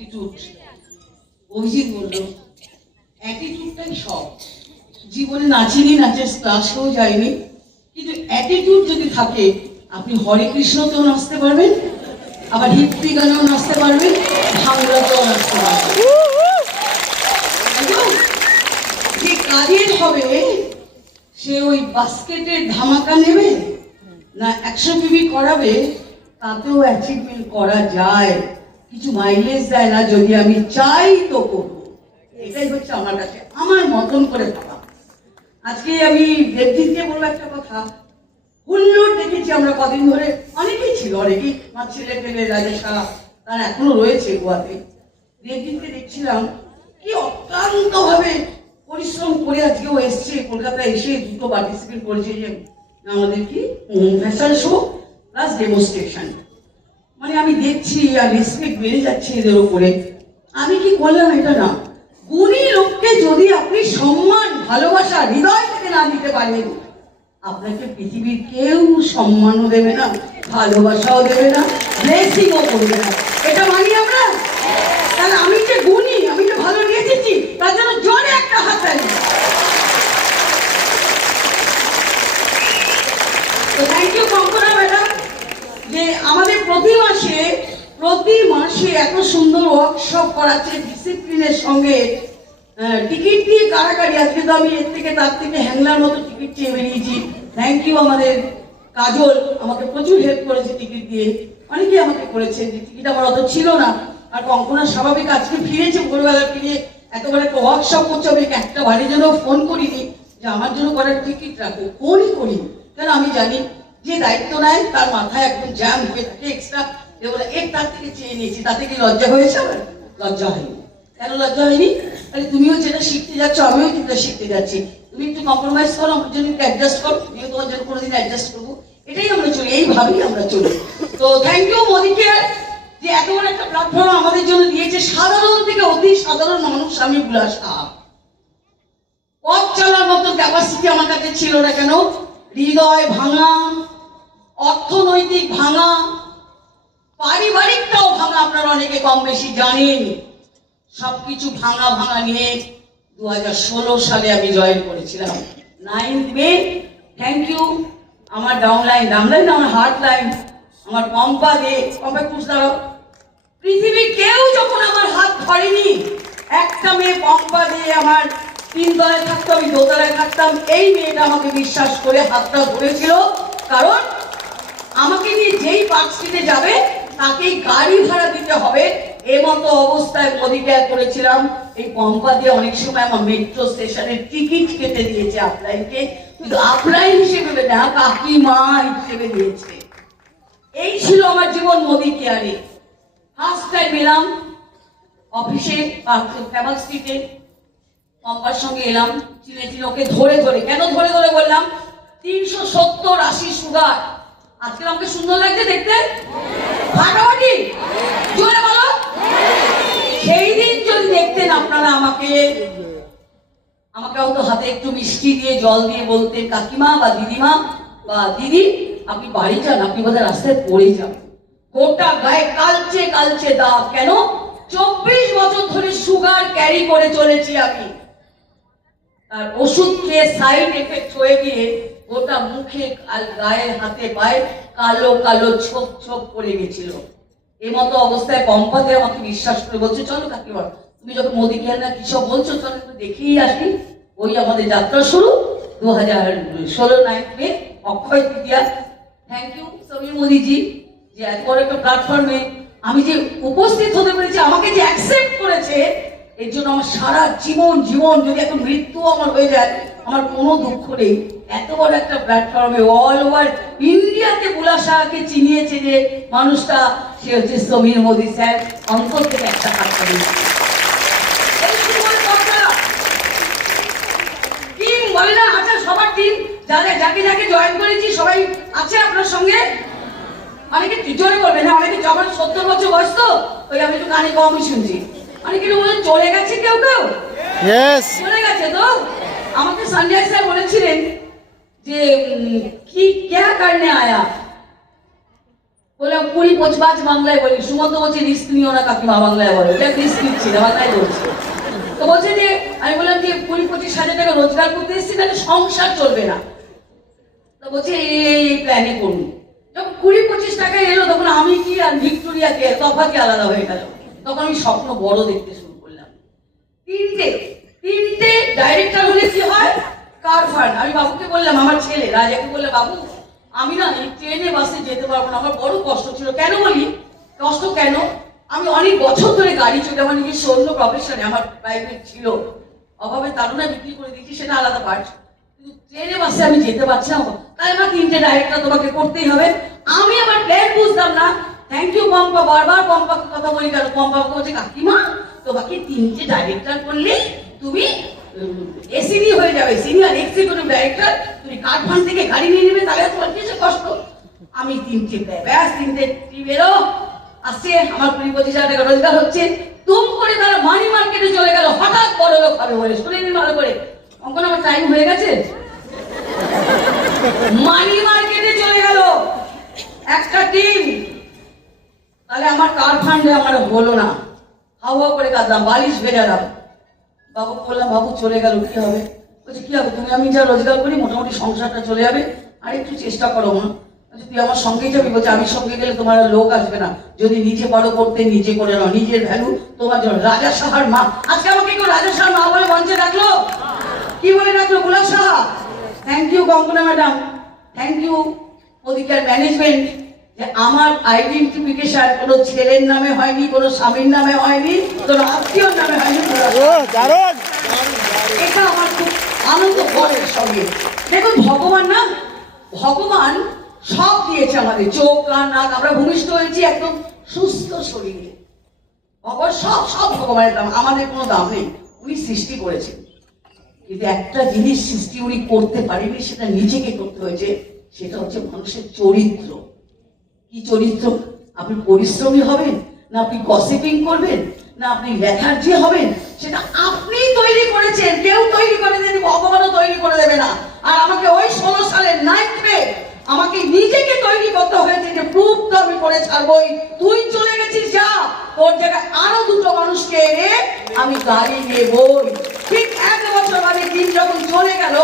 Attitude. Abhijit বলল অ্যাটিটিউডটাই সব। জীবনে নাচিনি, নাচের ক্লাসেও যায়নি, কিন্তু অ্যাটিটিউড যদি থাকে আপনি হরে কৃষ্ণতেও নাচতে পারবেন, আবার হিপ্পি গানেও নাচতে পারবেন, ভাঙড়াতেও নাচতে পারবেন। যে কাজের হবে সে ওই বাস্কেটের ধামাকা নেবে না 100 পিবি করাবে, তাতেও অ্যাচিভমেন্ট করা যায়, কিছু মাইলেজ দেয় না যদি আমি চাই তো করবো। এটাই হচ্ছে আমার কাছে আমার মতন করে ভাবা। আজকে আমি দেবজিৎকে বলবো একটা কথা, হুল্লোড় দেখেছি আমরা কদিন ধরে, অনেকেই ছিল, অনেকেই আমার ছেলে পেলে রাজেশা তারা এখনো রয়েছে গোয়াতে। দেবজিৎকে দেখছিলাম কি অক্লান্ত ভাবে পরিশ্রম করে আজকেও এসছে কলকাতায়, এসে দুটো পার্টিসিপেট করেছে যে আমাদের কি ফ্যাশন শো প্লাস ডেমনস্ট্রেশন। মানে আমি দেখছি আর রেসপেক্ট বেড়ে যাচ্ছে এদের উপরে। আমি কি করলাম এটা না, গুণী লোককে যদি আপনি সম্মান ভালোবাসা হৃদয় থেকে না দিতে পারেন, আপনাকে পৃথিবীর কেউ সম্মানও দেবে না, ভালোবাসাও দেবে না, ব্লেসিংও করবে না। এটা মানি আমরা? তাহলে আমি যে গুণী, আমি যে ভালো নিয়েছি, তার জন্য জোরে একটা হাততালি। তো থ্যাংক ইউ কঙ্কনা ম্যাডাম, যে আমাদের প্রতি মাসে এত সুন্দর ওয়ার্কশপ করাচ্ছে ডিসিপ্লিনের সঙ্গে। টিকিট দিয়ে কারাকারি, আজকে তো আমি এর থেকে তার থেকে হ্যাংলার মতো টিকিট চেয়ে বেরিয়েছি। থ্যাংক ইউ আমাদের কাজল, আমাকে প্রচুর হেল্প করেছে টিকিট দিয়ে, অনেকেই আমাকে করেছে, যে টিকিট আমার অত ছিল না। আর কঙ্কনা স্বাভাবিক আজকে ফিরেছে ভোরবেলা ফিরে, এত বড় একটা ওয়ার্কশপ করছে, আমি একটা বাড়ির জন্য ফোন করিনি যে আমার জন্য করার টিকিট রাখো, ফোনই করি, কেন আমি জানি যে দায়িত্ব নেয় তার মাথায় একদম জ্যাম হয়ে থাকে এক্সট্রা, বলে এর তার থেকে চেয়ে নিয়েছি। তাতে কি লজ্জা হয়েছে? আমার লজ্জা হয়নি। কেন লজ্জা হয়নি? আরে তুমিও যেটা শিখতে যাচ্ছ, আমিও যেটা শিখতে যাচ্ছি, তুমি একটু কম্প্রোমাইজ করো, আমার জন্য একটু অ্যাডজাস্ট করো, আমিও তোমার জন্য কোনোদিন অ্যাডজাস্ট করবো। এটাই আমরা চলি, এইভাবেই আমরা চলি। তো থ্যাংক ইউ মোদিকে, যে এত বড় একটা প্ল্যাটফর্ম আমাদের জন্য দিয়েছে। সাধারণ থেকে অতি সাধারণ মানুষ আমি বুলাসা, পথ চলার মতো ক্যাপাসিটি আমার কাছে ছিল না। কেন? হৃদয় ভাঙা, অর্থনৈতিক ভাঙা, পারিবারিকটাও ভাঙা, আপনারা অনেকে কম বেশি জানেন। সবকিছু ভাঙা ভাঙা নিয়ে 2016 সালে আমি জয়েন করেছিলাম 9th মে। থ্যাংক ইউ আমার ডাউনলাইন, ডাউনলাইন আমার হার্ট লাইন, আমার পম্পা দে, পম্পা খুশ দাঁড়াও। পৃথিবীর কেউ যখন আমার হাত ধরেনি, একটা মেয়ে পম্পা দে আমার 3 তলায় থাকতো, আমি 2 তলায় থাকতাম, এই মেয়েটা আমাকে বিশ্বাস করে হাতটা ধরেছিল। কারণ আমাকে নিয়ে যেই পার্ক স্ট্রিটে যাবে তাকেই গাড়ি ভাড়া দিতে হবে, এমতো অবস্থায় মোদিকেয়ার করেছিলাম। এই পম্পা দিয়ে অনেক সময় আমার মেট্রো স্টেশনের টিকিট কেটে দিয়েছে আপলাইনকে, কিন্তু আপলাইন হিসেবে না, কাকিমা হিসেবে দিয়েছে। এই ছিল আমার জীবন মোদিকেয়ারে। ফার্স্ট টাইম এলাম অফিসে ফেমাস স্ট্রিটে, পম্পার সঙ্গে এলাম, চিনেছি ওকে ধরে ধরে। কেন ধরে ধরে বললাম? 370-80 সুগার। আজকে আমাকে সুন্দর লাগছে দেখতে, ফাটাফাটি, জোরে বলো। সেই দিন যদি দেখতেন আপনারা আমাকে হয়তো হাতে একটু মিষ্টি দিয়ে জল দিয়ে বলতেন কাকিমা বা দিদিমা বা দিদি আপনি বাড়ি যান, আপনি বোধহয় রাস্তায় পড়ে যান। গোটা গায়ে কালচে কালচে দাগ। কেন? 24 বছর ধরে সুগার ক্যারি করে চলেছি আমি। আর ওষুধ খেয়ে সাইড এফেক্ট হয়ে গিয়ে গোটা মুখে আর গায়ে হাতে পায়ে কালো কালো ছোপ ছোপ পড়ে গেছিল। এমতো অবস্থায় পম্পাতে আমাকে বিশ্বাস করে বলছে চলো কাকিমা, তুমি যখন মোদিকেয়ার না কি সব বলছো, চলো একটু দেখেই আসি। ওই আমাদের যাত্রা শুরু 2016 9th May, Akshaya Tritiya. Thank you Samir Modiji, যে এত বড় একটা প্ল্যাটফর্মে আমি যে উপস্থিত হতে পেরেছি, আমাকে যে অ্যাকসেপ্ট করেছে, এর জন্য আমার সারা জীবন যদি এখন মৃত্যু আমার হয়ে যায় আমার কোনো দুঃখ নেই। এত বড় একটা প্ল্যাটফর্মে অল ওভার ইন্ডিয়াতে বুলাশাকে চিনিয়েছে যে মানুষটা, সে হচ্ছে সমীর মোদি স্যার। অন্তর থেকে একটা হাতটা দিয়েছে। টিম বলে না, আচ্ছা সবার টিম যাকে যাকে জয়েন করেছি সবাই আছে আপনার সঙ্গে? অনেকে জোরে বলবে না, অনেকে যখন 70 বছর বয়স তো ওই আমি একটু কানে কমই শুনছি। অনেকে চলে গেছে, কেউ চলে গেছে। তো আমাকে সঞ্জয় স্যার বলেছিলেন যে কি ক্যা করনে আয়া, বললাম 20-25 বাংলায় বলি। সুমন্ত বলছে রিস্ক নিও না কাকিমা, বাংলায় বলো। এটা রিস্ক নিচ্ছি না, বাংলায় বলছি। তো বলছে যে, আমি বললাম যে 20-25 হাজার টাকা রোজগার করতে এসেছি, তাহলে সংসার চলবে না। তো বলছে এই প্ল্যানে করুন। যখন 20-25 টাকা এলো, তখন আমি কি আর ভিক্টোরিয়া কে তফাৎ আলাদা হয়ে গেল। তখন আমি স্বপ্ন বড় দেখতে শুরু করলাম। তিনটে ডাইরেক্টর হলে কি হয়, কার ফান্ড। আমি বাবুকে বললাম, আমার ছেলে রাজাকে বললে, বাবু আমি না এই ট্রেনে বাসে যেতে পারবো না, আমার বড় কষ্ট ছিল। কেন বলি কষ্ট কেন, আমি অনেক বছর ধরে গাড়ি চলে, আমার নিজের অন্য প্রফেশনে আমার প্রাইভেট ছিল, অভাবে তাড়না বিক্রি করে দিচ্ছি, সেটা আলাদা পার্ট। কিন্তু ট্রেনে বাসে আমি যেতে পারছি না, তাই আমার তিনটে ডাইরেক্টর তোমাকে করতেই হবে। আমি আমার প্ল্যান বুঝতাম না। থ্যাংক ইউ পম্পা, বারবার পম্পাকে কথা বলি কেন, পম্পা বলছে কাকিমা তোমাকে তিনটে ডাইরেক্টর করলে তুমি এসিডি হয়ে যাবে, সিনিয়র এক্সিকিউটিভ ডাইরেক্টর, তুমি কার ফান্ড থেকে গাড়ি নিয়ে নেবে, তাহলে তোমার কিছু কষ্ট। আমি তিনটে টিমেরও আসছে, আমার 20-25 হাজার টাকা রোজগার হচ্ছে। তুম করে তারা মানি মার্কেটে চলে গেল, হঠাৎ বড় লোক হবে বলে। শুনে নিন ভালো করে, অঙ্কন আমার টাইম হয়ে গেছে। মানি মার্কেটে চলে গেল একটা টিম, তাহলে আমার কার ফান্ডে আমার হলো না। হাওয়া করে কাঁদলাম, বালিশ ভেজালাম। বাবু বললাম, বাবু চলে গেল কি হবে? বলছে কি হবে, তুমি আমি যা রোজগার করি মোটামুটি সংসারটা চলে যাবে, আর একটু চেষ্টা করো মা। বলছে তুই আমার সঙ্গেই যাবি? বলছে আমি সঙ্গে গেলে তোমার লোক আসবে না, যদি নিজে বড় করতে নিজে করে নাও, নিজের ভ্যালু তোমার জন্য। রাজা সাহার মা, আজকে আমাকে কেউ রাজা সাহার মা বলে মঞ্চে ডাকলো, কি বলে ডাকলো, Bula Saha. Thank you Kankana madam, thank you ওদিকের ম্যানেজমেন্ট, যে আমার আইডেন্টিফিকেশন কোনো ছেলের নামে হয়নি, কোনো স্বামীর নামে হয়নি, কোনো আত্মীয়র নামে হয়নি। এটা আমার খুব আনন্দ ঘরের সঙ্গে। দেখুন ভগবান না, ভগবান সব দিয়েছে আমাদের, চোখ কান নাক, আমরা ভূমিষ্ঠ হয়েছি একদম সুস্থ শরীরে। ভগবান সব ভগবানের দাম, আমাদের কোনো দাম নেই, উনি সৃষ্টি করেছেন। কিন্তু একটা জিনিস সৃষ্টি উনি করতে পারেনি, সেটা নিজেকে করতে হয়েছে, সেটা হচ্ছে মানুষের চরিত্র। কি চরিত্র? আপনি পরিশ্রমী হবেন, না আপনি গসিপিং করবেন, না আপনি লেথার্জি হবেন, সেটা আপনি তৈরি করেছেন, কেউ তৈরি করে দেয়নি, ভগবানও তৈরি করে দেবে না। আর আমাকে ওই 16 সালের 9th মে আমাকে নিজেকে তৈরি করতে হয়েছে, যে প্রুফ তো আমি করে ছাড়বই। তুই চলে গেছিস, যা, তোর জায়গায় আরো দুটো মানুষকে এনে আমি গাড়ি নেবই। ঠিক 1 বছর বাদে দিন যখন চলে গেল,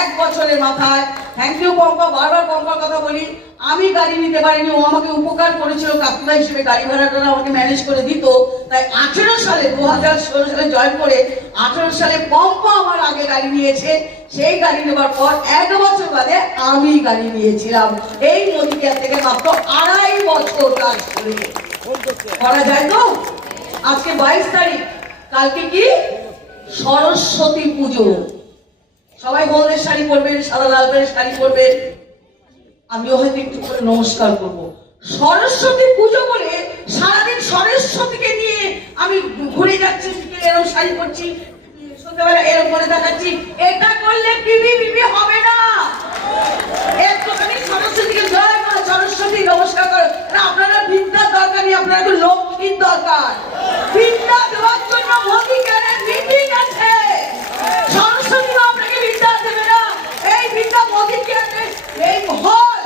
1 বছরের মাথায়, থ্যাংক ইউ পম্পা, বারবার পম্পার কথা বলি, আমি গাড়ি নিতে পারিনি, ও আমাকে উপকার করেছিল, কাকিমা হিসেবে গাড়ি ভাড়াটা আমাকে ম্যানেজ করে দিত। তাই 18 সালে 2016 সালে জয়েন করে 18 সালে পম্পা আমার আগে গাড়ি নিয়েছে। সেই গাড়ি নেবার পর 1 বছর বাদে আমি গাড়ি নিয়েছিলাম। এই নদীকেয়ার থেকে মাত্র 2.5 বছর কাজ করে করা যায় তো। আজকে 22 তারিখ, কালকে কি সরস্বতী পুজো। সবাই হলদের শাড়ি পরবেন, সাদা লাল পেনের শাড়ি পরবেন, আমিও হয়তো একটু করে নমস্কার করব। সরস্বতী পুজো বলে সারাদিন সরস্বতীকে নিয়ে আমি ঘুরে যাচ্ছি, এরকম শাড়ি পরছি, সন্ধ্যাবেলা এরকম করে দেখাচ্ছি। এটা করলে বিবি হবে না। একটুখানি সরস্বতীকে জয় মা সরস্বতী নমস্কার করো। আপনারা বিদ্যার দরকার নেই, আপনারা একটু লক্ষ্মীর দরকার। বিদ্যা দেওয়ার জন্য মোদিকেয়ারের মিটিং আছে। সরস্বতী আপনাকে বিদ্যা দেবে না, এই বিদ্যা মোদিকেয়ারের এই হল,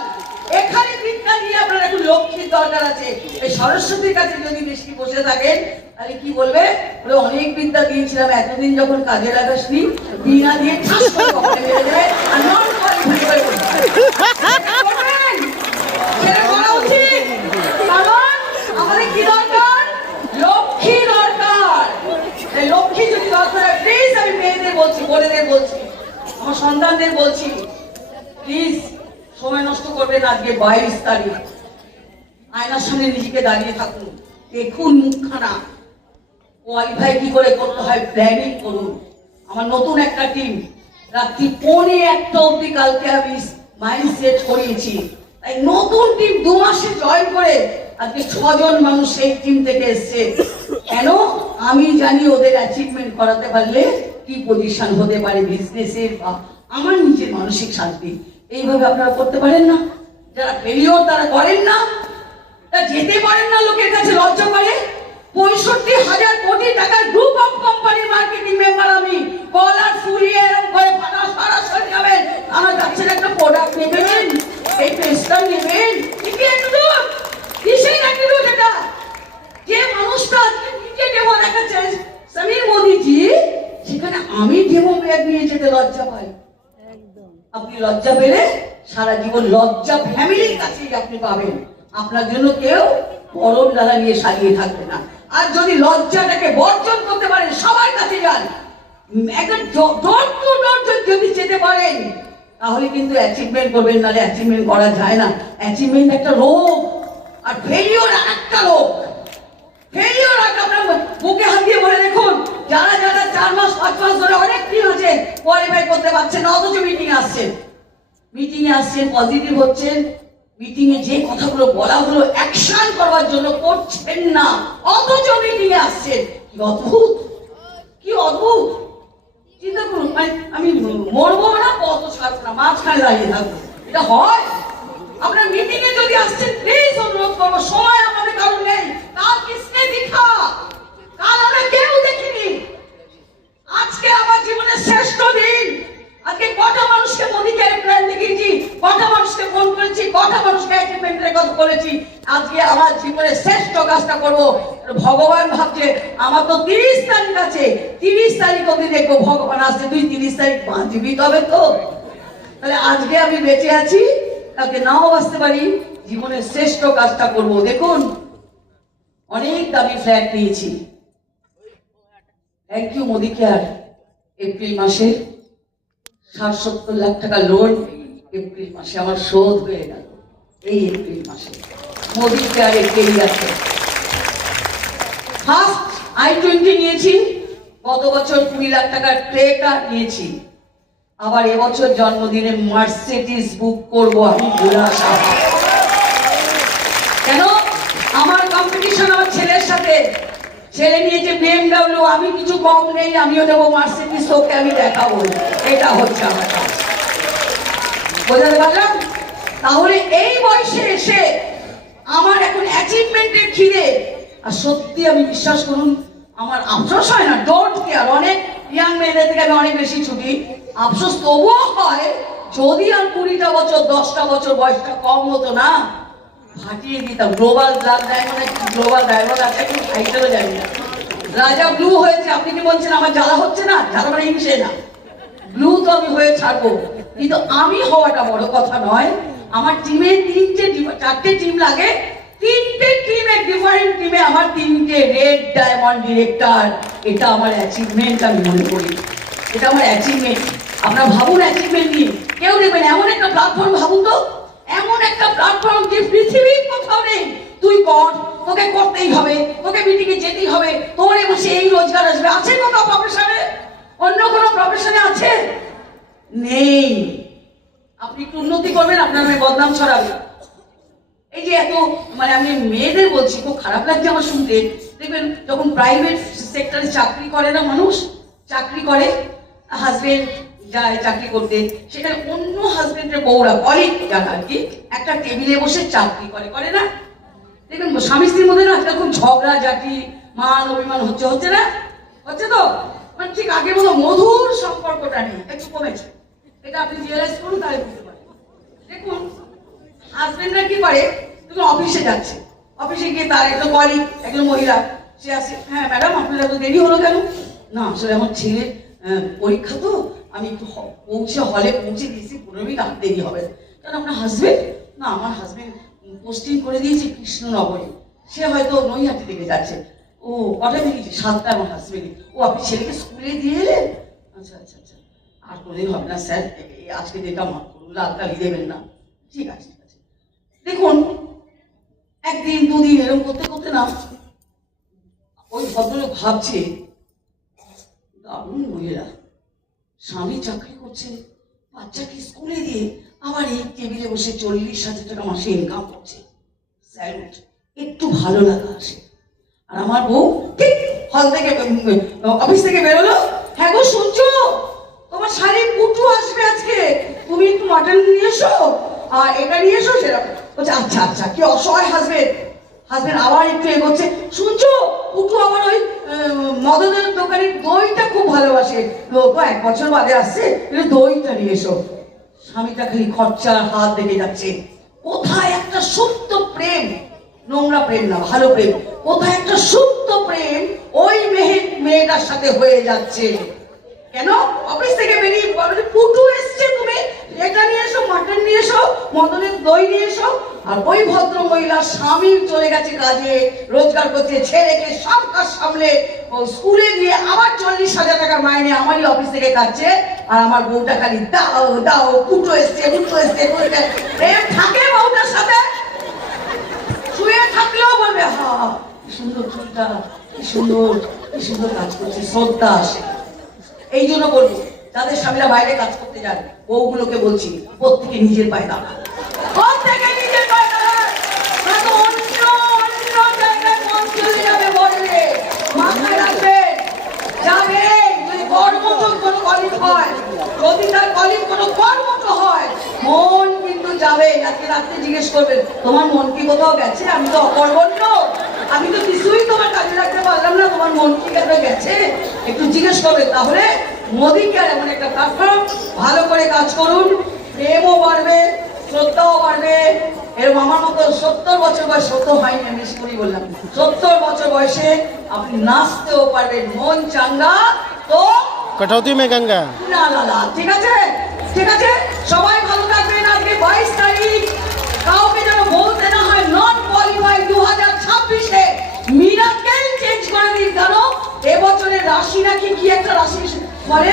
এখানে বিদ্যা নিয়ে আপনারা একটু লক্ষ্মীর দরকার আছে। এই সরস্বতীর কাছে যদি বেশি বসে থাকেন, তাহলে কি বলবে, বলে অনেক বিদ্যা দিয়েছিলাম, এতদিন যখন কাজে লাগাসনি, বিনা দিয়ে ঠাস করে কপালে মেরে দেবে, আর নন কোয়ালিফাই করে বসে করবেন। সেটা করা উচিত। কারণ আমাদের কি দরকার, লক্ষ্মী দরকার। এই লক্ষ্মী যদি দরকার, প্লিজ আমি মেয়েদের বলছি, বোনেদের বলছি, আমার সন্তানদের বলছি, প্লিজ সময় নষ্ট করবেন। আজকে 22 তারিখ, আয়নার সামনে নিজেকে দাঁড়িয়ে থাকুন, দেখুন মুখখানা, কোয়ালিফাই কি করে করতে হয় প্ল্যানিং করুন। আমার নতুন একটা টিম, রাত্রি 1:45 অবধি কালকে আমি মাইন্ড সেট করিয়েছি। তাই নতুন টিম 2 মাসে জয়েন করে আজকে 6 জন মানুষ সেই টিম থেকে এসছে। কেন? আমি জানি ওদের অ্যাচিভমেন্ট করাতে পারলে কি পজিশন হতে পারে বিজনেসের, বা আমার নিজের মানসিক শান্তি। এইভাবে আপনারা করতে পারেন না? যারা ফেলিওর তারা করেন না, তা যেতে পারেন না, লোকের কাছে লজ্জা করে। 65,000 কোটি টাকার গ্রুপ অফ কোম্পানির মার্কেটিং মেম্বার আমি। কলার ফুলিয়ে এরকম করে ফাটা সরাসরি যাবেন, আমার কাছে একটা প্রোডাক্ট নেবেন, এই পেস্টটা নেবেন, কি একটু আমি ডেমো ব্যাগ নিয়ে যেতে লজ্জা পাই। আপনি লজ্জা পেলে সারা জীবন লজ্জা ফ্যামিলির কাছেই আপনি পাবেন। আপনার জন্য কেউ পরম ডালা নিয়ে সাজিয়ে থাকবে না। আর যদি লজ্জাটাকে বর্জন করতে পারেন, সবার কাছে যান, একদম ডোর টু ডোর যদি যেতে পারেন, তাহলে কিন্তু অ্যাচিভমেন্ট করবেন। নাহলে অ্যাচিভমেন্ট করা যায় না। অ্যাচিভমেন্ট একটা রোগ, আর ফেলিওর একটা রোগ। ফেলিওর আপনার বুকে হাত দিয়ে বলে দেখুন, যারা যারা 4 মাস 5 মাস ধরে অনেক দিন আছে কোয়ালিফাই করতে পারছেন, অথচ মিটিং আসছেন, পজিটিভ হচ্ছেন, মিটিং এ যে কথাগুলো বলা হলো অ্যাকশন করবার জন্য করছেন না, অথচ মিটিং এ আসছেন। কি অদ্ভুত, কি অদ্ভুত! চিন্তা করুন, আমি মরবো না, কত ছাড়বো না, মাঝখানে দাঁড়িয়ে থাকবো, এটা হয়? আপনার মিটিং এ যদি আসছেন, প্লিজ অনুরোধ করবো, সময় আমাদের কারণ নেই। কাল কিসনে দেখা, কাল আমরা কেউ দেখিনি। আজকে আমার জীবনের শ্রেষ্ঠ দিন। আজকে কটা মানুষকে মোদি কেয়ার প্ল্যান দেখিয়েছি, কটা মানুষকে ফোন করেছি, কটা মানুষকে অ্যাচিভমেন্টের কথা বলেছি। আজকে আমার জীবনের শ্রেষ্ঠ কাজটা করবো। ভগবান ভাবছে আমার তো 30 তারিখ আছে, 30 তারিখ অব্দি দেখবো ভগবান আসছে, তুই 30 তারিখ বাঁচবি তবে তো। তাহলে আজকে আমি বেঁচে আছি, কালকে নাও বাঁচতে পারি, জীবনের শ্রেষ্ঠ কাজটা করবো। দেখুন, অনেক দামি ফ্ল্যাট নিয়েছি, thank you Modi care. April মাসে 60-70 লাখ টাকা লোন এপ্রিল মাসে আমার শোধ হয়ে গেল। এই এপ্রিল মাসে মোদি কেয়ারে কেরিয়ারকে ফার্স্ট i20 নিয়েছি, গত বছর 20 লাখ টাকার ট্রেটা নিয়েছি। আবার এবছর জন্মদিনে মার্সিডিজ বুক করবো আমি। কেন? আমার কম্পিটিশন আমার ছেলের সাথে। ছেলে নিয়েছে BMW, আমি কিছু কম নেই, আমিও নেবো মার্সিডিজ, ওকে আমি দেখাবো। এটা হচ্ছে আমার কাজ, বোঝাতে পারলাম? তাহলে এই বয়সে এসে আমার এখন অ্যাচিভমেন্টের খিদে। আর সত্যি আমি বিশ্বাস করুন, আমার আফসোস হয় না, ডোন্ট কেয়ার। অনেক ইয়াং মেয়েদের থেকে আমি অনেক বেশি ছুটি, আফসোস তবুও হয়, যদি আর 20টা বছর 10টা বছর বয়সটা কম হতো না, ফাটিয়ে দিতাম। Global black diamond, global diamond আছে, একটু টাইটেলও জানি না, রাজা ব্লু হয়েছে। আপনি কি বলছেন আমার জ্বালা হচ্ছে না? জ্বালা মানে হিংসে না, ব্লু তো আমি হয়ে ছাড়বো, কিন্তু আমি হওয়াটা বড় কথা নয়। আমার টিমে 4টে টিম লাগে, 3টে টিমে ডিফারেন্ট টিমে আমার 3টে রেড ডায়মন্ড ডিরেক্টর। এটা আমার অ্যাচিভমেন্ট আমি মনে করি, এটা আমার অ্যাচিভমেন্ট। আপনারা ভাবুন অ্যাচিভমেন্ট নিয়ে, কেউ দেখবেন এমন একটা প্ল্যাটফর্ম, ভাবুন তো, এমন একটা প্ল্যাটফর্ম যে পৃথিবীর কোথাও নেই। তুই কর, তোকে করতেই হবে, তোকে মিটিংয়ে যেতেই হবে, তোর বসে এই রোজগার আসবে। আছে কোথাও প্রফেশনে? অন্য কোনো প্রফেশনে আছে? নেই। আপনি একটু উন্নতি করবেন, আপনার মেয়ে বদনাম ছড়াবে। এই যে এত আমি মেয়েদের বলছি, খুব খারাপ লাগছে আমার শুনতে। দেখবেন যখন প্রাইভেট সেক্টরে চাকরি করে না মানুষ, চাকরি করে, হাজবেন্ড যায় চাকরি করতে, সেখানে অন্য হাজবেন্ডের বউরা, কলিগ যারা আর কি, একটা টেবিলে বসে চাকরি করে না? দেখবেন স্বামী স্ত্রীর মধ্যে না খুব ঝগড়া ঝাঁটি, মান অভিমান হচ্ছে না? হচ্ছে তো? ঠিক আগের মতো মধুর সম্পর্কটা নেই, একটু কমেছে। এটা আপনি রিয়েলাইজ করুন, তাহলে বুঝতে পারেন। দেখুন হাজবেন্ডরা কি করে, তুমি অফিসে যাচ্ছে, অফিসে গিয়ে তার একজন কলিগ, একজন মহিলা, সে আসে, হ্যাঁ ম্যাডাম আপনার এত দেরি হলো কেন? না আসলে আমার ছেলের পরীক্ষা তো, আমি একটু হলে পৌঁছে দিয়েছি, 15 মিনিট আর দেরি হবে। কারণ আপনার হাজবেন্ড? না আমার হাজবেন্ড পোস্টিং করে দিয়েছে কৃষ্ণনগরে, সে হয়তো নৈহাটি থেকে যাচ্ছে। ও কটায় বেরিয়েছে? 7টায় আমার হাজবেন্ড। ও আপনি ছেলেকে স্কুলে দিয়ে এলেন? আচ্ছা আচ্ছা আচ্ছা, আর কোনোদিন হবে না স্যার, আজকে যেটা মাফ করুন, লাল কালি দেবেন না। ঠিক আছে ঠিক আছে। দেখুন একদিন দুদিন এরকম করতে করতে না, ওই ভদ্রলোক ভাবছে, দারুণ মহিলা, স্বামী চাকরি করছে, বাচ্চাকে স্কুলে দিয়ে আবার এই টেবিলে বসে 40,000 টাকা মাসে ইনকাম করছে, স্যালুট। একটু ভালো লাগা আসে। আর আমার বউ ঠিক হল থেকে, অফিস থেকে বেরোলো, হ্যাঁ গো শুনছো, তোমার শাড়ি পুটু আসবে আজকে, তুমি একটু মটন নিয়ে এসো আর এটা নিয়ে এসো। সেরকম বলছে, আচ্ছা আচ্ছা। কি অসহায় হাজবেন্ড। আবার একটু এগোচ্ছে, শুনছো পুটু আবার ওই মদনের দোকানের দইটা খুব ভালোবাসে, লোক 1 বছর বাদে আসছে, দইটা নিয়ে এসো। স্বামীটা খালি খরচার হাত দেখে যাচ্ছে। কোথায় একটা সুপ্ত প্রেম, নোংরা প্রেম না, ভালো প্রেম, কোথায় একটা সুপ্ত প্রেম ওই মেয়েটার সাথে হয়ে যাচ্ছে। কেন অফিস থেকে বেরিয়ে বলে পুটু এসছে, তুমি এটা নিয়ে এসো, মাটন নিয়ে এসো, মদনের দই নিয়ে এসো। আর ওই ভদ্র মহিলার স্বামী চলে গেছে কাজে, রোজগার করছে, ছেলেকে সব কাজ সামলে ও স্কুলে দিয়ে আবার 40,000 টাকার মাইনে আমারই অফিস থেকে কাটছে। আর আমার বউটা খালি দাও দাও, পুটু এসছে, পুটু এসছে, থাকে বউটার সাথে। শুয়ে থাকলেও বলবে হা কি সুন্দর চুলটা, কি সুন্দর, কি সুন্দর কাজ করছে, শ্রদ্ধা আসে। এই জন্য বলবো যাদের স্বামীরা বাইরে কাজ করতে যান, বউগুলোকে বলছি প্রত্যেকে নিজের পায়ে দাঁড়ান, প্রত্যেকে নিজের পায়ে দাঁড়ান। অন্য অন্য জায়গায় মন চলে যাবে, বলবে মাথায় রাখবেন যাবে। যদি কর্মঠ কোনো কলিগ হয়, যদি তার কলিগ কোনো কর্মঠ হয়, মন কিন্তু যাবে। আজকে রাত্রে জিজ্ঞেস করবেন তোমার মন কি কোথাও গেছে? আমি তো অকর্মণ্য, আমি তো কিছুই তোমার কাজে রাখতে পারলাম না, তোমার মন কি কোথাও গেছে? একটু জিজ্ঞেস করবেন। তাহলে মোদি কেয়ার এমন একটা প্ল্যাটফর্ম, ভালো করে কাজ করুন, প্রেমও বাড়বে, শ্রদ্ধাও বাড়বে। এরকম আমার মতো 70 বছর বয়স, 70 হয়নি আমি বেশি করে বললাম, 70 বছর বয়সে আপনি নাচতেও পারবেন, মন চাঙ্গা তো कटौती में गंगा। না না না, ঠিক আছে, ঠিক আছে, সবাই ভালো থাকবেন। আজকে 22 তারিখ, কাউকে যেন বলতে না হয় নট কোয়ালিফাইড 2026-এ মিরাকেল চেঞ্জ করে দিন। কারণ এবছরের রাশি নাকি কি একটা রাশি মানে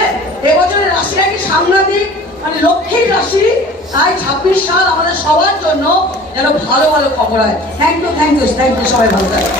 এবছরের রাশি নাকি সাংঘাতিক, মানে লক্ষ্মীর রাশি। তাই 26 সাল আমাদের সবার জন্য যেন ভালো ভালো খবর হয়। Thank you, thank you, thank you, সবাই ভালো থাকবেন।